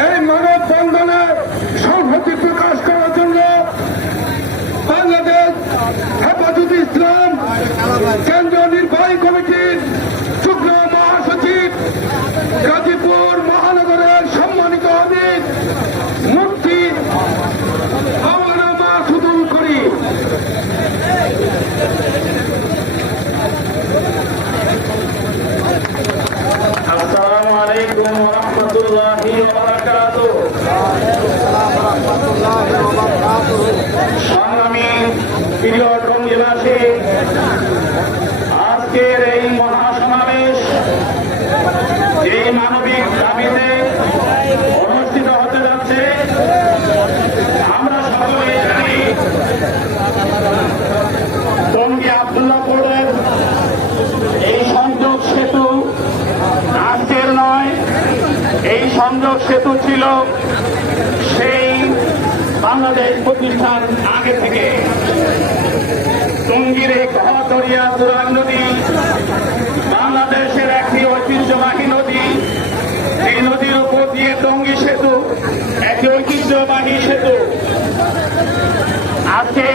এই মানব বন্ধনে সংহতি প্রকাশ করার জন্য বাংলাদেশ হেফাজত ইসলাম কেন্দ্রীয় নির্বাহী কমিটির সংগ্রামী প্রিয় টঙ্গিবাসী আজকের এই মহাসমাবেশ এই মানবিক দাবিতে অনুষ্ঠিত হতে যাচ্ছে, আমরা সকলে জানি টঙ্গী আবদুল্লাপুরের এই সংযোগ সেতু আজকের নয়, এই সংযোগ সেতু ছিল সেই বাংলাদেশ প্রতিষ্ঠান আগে থেকে টঙ্গিরে কহতরিয়া তুরান নদী, বাংলাদেশের একটি ঐতিহ্যবাহী নদী। এই নদীর উপর দিয়ে টঙ্গি সেতু, একটি ঐতিহ্যবাহী সেতু। আজকে